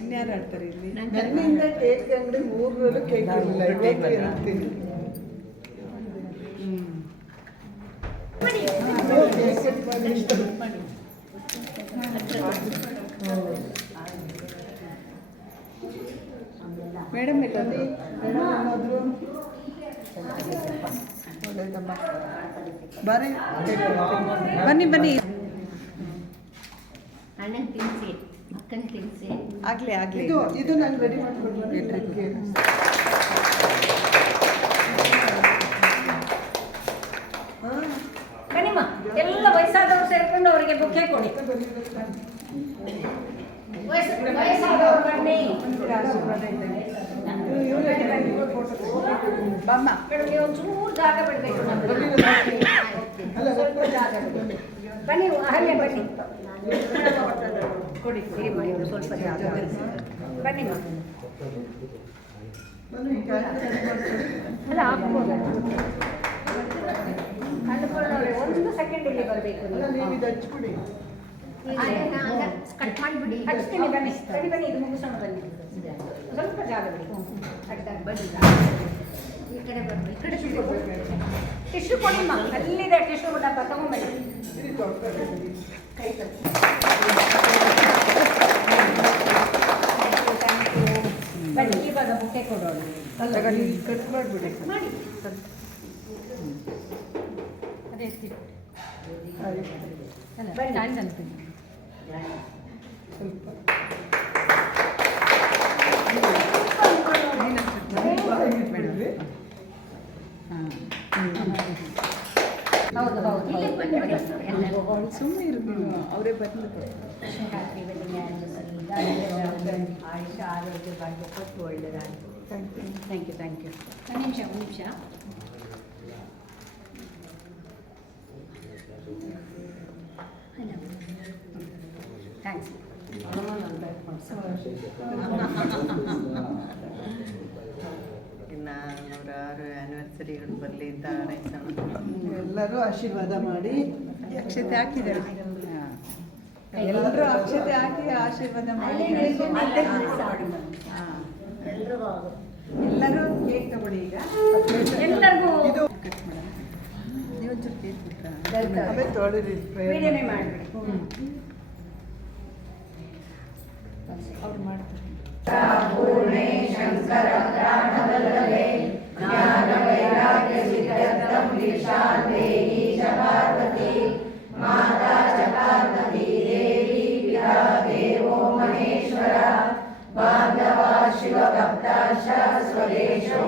ಇನ್ಯಾರು ಆಡ್ತಾರೆ ಇಲ್ಲಿ? ನನ್ನಿಂದ ಕೇಕ್ ಅಂಗಡಿ 3 ಕೇಕ್ ಇರಲಿಲ್ಲ, ಇವತ್ತು ಇರ್ತೀನಿ. ಮೇಡಮ್ ಎಲ್ಲಾದ್ರು ಒಳ್ಳೇದಮ್ಮ, ಬರೀ ಬನ್ನಿ ಬನ್ನಿ. ಅಣ್ಣನ ತಿನ್ಸಿ, ಅಕ್ಕನ ತಿನ್ಸಿ. ಆಗ್ಲಿ ಆಗ್ಲಿ. ಇದು ನಾನು ರೆಡಿ ಮಾಡ್ಕೊಡ್ತೀನಿ. ಬನ್ನಿಮ್ಮ, ಎಲ್ಲ ವಯಸ್ಸಾದವರು ಸೇರ್ಕೊಂಡು ಅವರಿಗೆ ಬುಕ್ಕೆ ಕೊಡಿ. ವಯಸ್ಸಾದವರು ಬನ್ನಿ. ಬಮ್ಮ ಬೆಳಗ್ಗೆ ಒಂಚೂರು ಜಾಗ ಬಿಡಬೇಕು. ಸ್ವಲ್ಪ ಜಾಗ ಬಿಡಿ. ಬನ್ನಿ ಹಾಗೆ ಬನ್ನಿ. ಕೊಡಿ ಇರಿಮ್ಮ, ಇವರು ಸ್ವಲ್ಪ ಜಾಗ. ಬನ್ನಿಮ್ಮ. ಅಲ್ಲ ಹಾಕ್ಬೋದು. ಅಂದ್ಕೊಳ್ಳೋರೆ 1 ಸೆಕೆಂಡ್ ಇಲ್ಲಿ ಬರಬೇಕು. ನೀವು ಇದು ಹಚ್ಬಿಡಿ. ಕಟ್ ಮಾಡಿಬಿಡಿ. ಹಚ್ತೀನಿ ಬನ್ನಿ. ಬನ್ನಿ ಬನ್ನಿ, ಇದು ಮುಗಿಸೋಣ ಬನ್ನಿ. ಸ್ವಲ್ಪ ಜಾಗ ಬಿಡಿ. ಬನ್ನಿ, ಈ ಕಡೆ ಬನ್ನಿ. ಈ ಕಡೆ ಟಿಶ್ಯೂ ಕೊಡಿಮ್ಮ, ಅಲ್ಲಿದೆ ಟಿಶ್ಯೂ ಡಬ್ಬ ತಗೊಂಡ್ಬನ್ನಿ. ಕೈ ಬನ್ನಿ, ಇವಾಗ ಬುಕ್ಕೆ ಕೊಡೋಣ. ಕಟ್ ಮಾಡಿಬಿಡಿ. ಮಾಡಿ ಅದೇ ಬನ್ನಿ. ಹೌದು ಹೌದು, ಇಲ್ಲಿಗೆ ಬಂದ್ಬಿಡಿ. ಸುಮ್ಮನೆ ಇರ್ಬೇಕು, ಅವರೇ ಬಂದು ಆಯುಷ ಆರೋಗ್ಯ ಭಾಗ್ಯ ಕೊಟ್ಟು ಒಳ್ಳೆಯದಾಗಿ. Thank you thank you. ಒಂದು ನಿಮಿಷ ಥ್ಯಾಂಕ್ಸ್. ಇನ್ನು 106 ಆ್ಯನಿವರ್ಸರಿಗಳು ಬರಲಿ ಅಂತ ಹಾರೈಸೋಣ. ಎಲ್ಲರೂ ಆಶೀರ್ವಾದ ಮಾಡಿ. ಅಕ್ಷತೆ ಹಾಕಿದ್ದಾರೆ. ಎಲ್ಲರೂ ಅಕ್ಷತೆ ಹಾಕಿ ಆಶೀರ್ವಾದ ಮಾಡಿ. ಎಲ್ಲರೂ ಕೇಕ್ ತಗೊಳ್ಳಿ. ಈಗ ಎಲ್ಲರಿಗೂ ಕಟ್ ಮಾಡೋಣ. ನೀವೊಂಚೂರು ಕೇಕ್ ಬಿಟ್ರಾ? ಅವೇ ತೊಳೆದು ವಿಡಿಯೋನೇ ಮಾಡಿಬಿಡಿ. ಅವ್ರು ಮಾಡ್ತಾರೆ. ಬಾಂಧವ ಶಿವಭಕ್ತಾಶ ಸ್ವದೇಶೋ